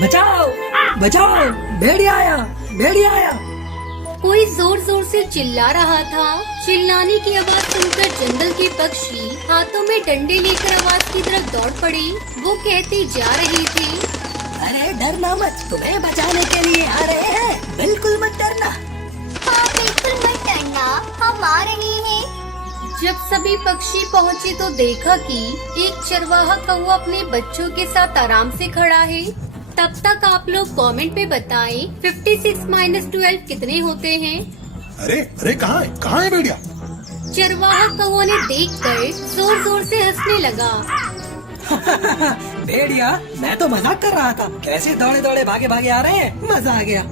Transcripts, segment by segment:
बचाओ बचाओ, भेड़िया आया, भेड़िया आया। कोई जोर जोर से चिल्ला रहा था। चिल्लाने की आवाज सुनकर जंगल के पक्षी हाथों में डंडे लेकर आवाज की तरफ दौड़ पड़े। वो कहते जा रहे थे, अरे डरना मत, तुम्हें बचाने के लिए आ रहे हैं, बिल्कुल मत डरना। हाँ बिल्कुल मत डरना, हम आ रहे हैं। जब सभी पक्षी पहुँचे तो देखा कि एक चरवाहा कौवा अपने बच्चों के साथ आराम से खड़ा है। तब तक आप लोग कमेंट पे बताएं 56-12 कितने होते हैं। अरे कहाँ है भेड़िया? चरवाहा कौवा ने देखकर जोर जोर से हंसने लगा। भेड़िया, मैं तो मजाक कर रहा था, कैसे दौड़े दौड़े भागे भागे आ रहे हैं, मजा आ गया।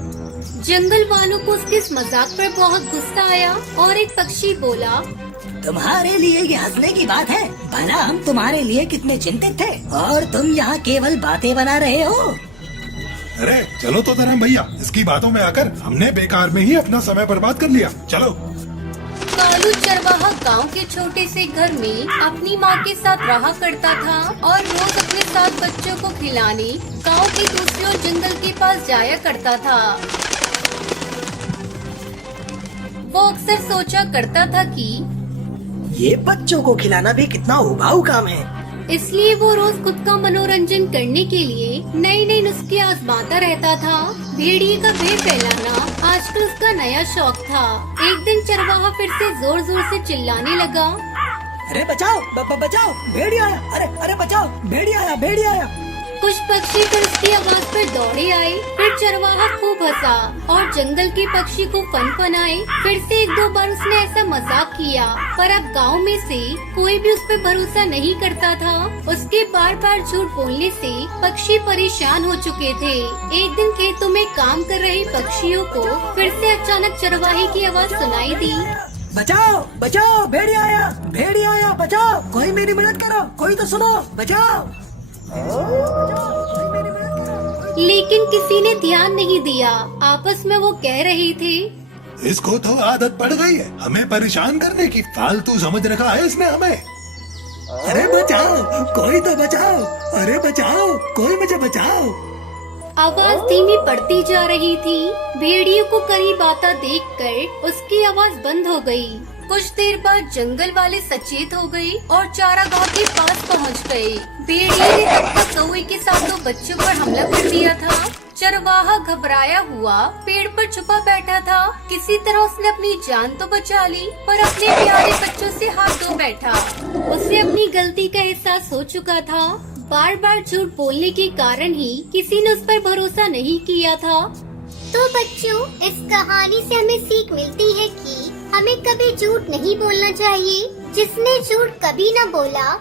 जंगल वालों को उसके इस मजाक पर बहुत गुस्सा आया और एक पक्षी बोला, तुम्हारे लिए ये हंसने की बात है, भला हम तुम्हारे लिए कितने चिंतित थे और तुम यहाँ केवल बातें बना रहे हो। अरे चलो तो धर्म भैया, इसकी बातों में आकर हमने बेकार में ही अपना समय बर्बाद कर लिया। चलो। कालू चरवाहा गांव के छोटे से घर में अपनी माँ के साथ रहा करता था और रोज अपने साथ बच्चों को खिलाने गांव के दूसरी ओर जंगल के पास जाया करता था। वो अक्सर सोचा करता था कि ये बच्चों को खिलाना भी कितना उबाऊ काम है। इसलिए वो रोज खुद का मनोरंजन करने के लिए नए नए नुस्खे आजमाता रहता था। भेड़िए का भेड़ फैलाना आजकल उसका नया शौक था। एक दिन चरवाहा फिर से जोर जोर से चिल्लाने लगा, अरे बचाओ बचाओ, भेड़िया आया, अरे बचाओ, भेड़िया आया, भेड़िया आया। कुछ पक्षी फिर उसकी आवाज पर दौड़े आए। फिर चरवाहा खूब हंसा और जंगल के पक्षी को फनफनाए। फिर से एक दो बार उसने ऐसा मजाक किया, पर अब गांव में से कोई भी उस पर भरोसा नहीं करता था। उसके बार बार झूठ बोलने से पक्षी परेशान हो चुके थे। एक दिन खेतों में काम कर रहे पक्षियों को फिर से अचानक चरवाहे की आवाज सुनाई दी, बचाओ बचाओ, भेड़िया आया, भेड़िया आया, बचाओ, कोई मेरी मदद करो, कोई तो सुनो, बचाओ। लेकिन किसी ने ध्यान नहीं दिया। आपस में वो कह रहे थे, इसको तो आदत पड़ गई है हमें परेशान करने की, फालतू समझ रखा है इसने हमें। अरे बचाओ, कोई तो बचाओ, अरे बचाओ, कोई मुझे बचाओ। आवाज धीमी पड़ती जा रही थी। भेड़ियों को करीब आता देखकर उसकी आवाज बंद हो गई। कुछ देर बाद जंगल वाले सचेत हो गए और चारागाह के पास पहुंच गए। भेड़िए ने तब तक कौवे के साथ 2 बच्चों पर हमला कर दिया था। चरवाहा घबराया हुआ पेड़ पर छुपा बैठा था। किसी तरह उसने अपनी जान तो बचा ली, पर अपने प्यारे बच्चों से हाथ धो बैठा। उसे अपनी गलती का एहसास हो चुका था। बार बार झूठ बोलने के कारण ही किसी ने उस पर भरोसा नहीं किया था। तो बच्चों, इस कहानी से हमें सीख मिलती है कि हमें कभी झूठ नहीं बोलना चाहिए। जिसने झूठ कभी न बोला